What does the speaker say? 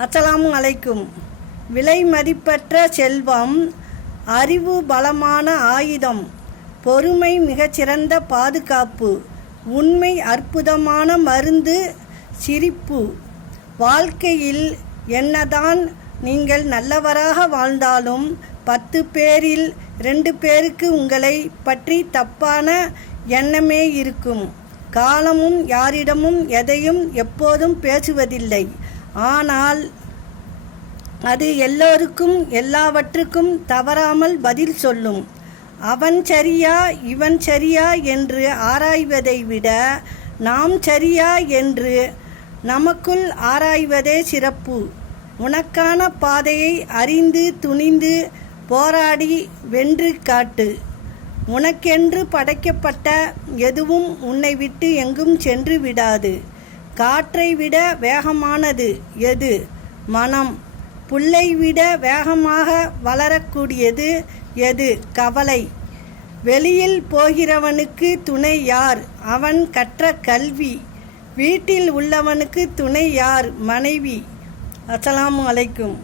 அஸ்ஸலாமு அலைக்கும். விலை மதிப்பற்ற செல்வம் அறிவு பலமான ஆயுதம் பொறுமை மிகச்சிறந்த பாதுகாப்பு உண்மை அற்புதமான மருந்து சிரிப்பு. வாழ்க்கையில் என்னதான் நீங்கள் நல்லவராக வாழ்ந்தாலும் பத்து பேரில் ரெண்டு பேருக்கு உங்களை பற்றி தப்பான எண்ணமே இருக்கும். காலமும் யாரிடமும் எதையும் எப்போதும் பேசுவதில்லை. ஆனால் அது எல்லோருக்கும் எல்லாவற்றுக்கும் தவறாமல் பதில் சொல்லும். அவன் சரியா இவன் சரியா என்று ஆராய்வதை விட நாம் சரியா என்று நமக்குள் ஆராய்வதே சிறப்பு. உனக்கான பாதையை அறிந்து துணிந்து போராடி வென்று காட்டு. உனக்கென்று படைக்கப்பட்ட எதுவும் உன்னை விட்டு எங்கும் சென்று விடாது. காற்றை விட வேகமானது எது? மனம். புல்லை விட வேகமாக வளரக்கூடியது எது? கவலை. வெளியில் போகிறவனுக்கு துணை யார்? அவன் கற்ற கல்வி. வீட்டில் உள்ளவனுக்கு துணை யார்? மனைவி. அஸ்ஸலாமு அலைக்கும்.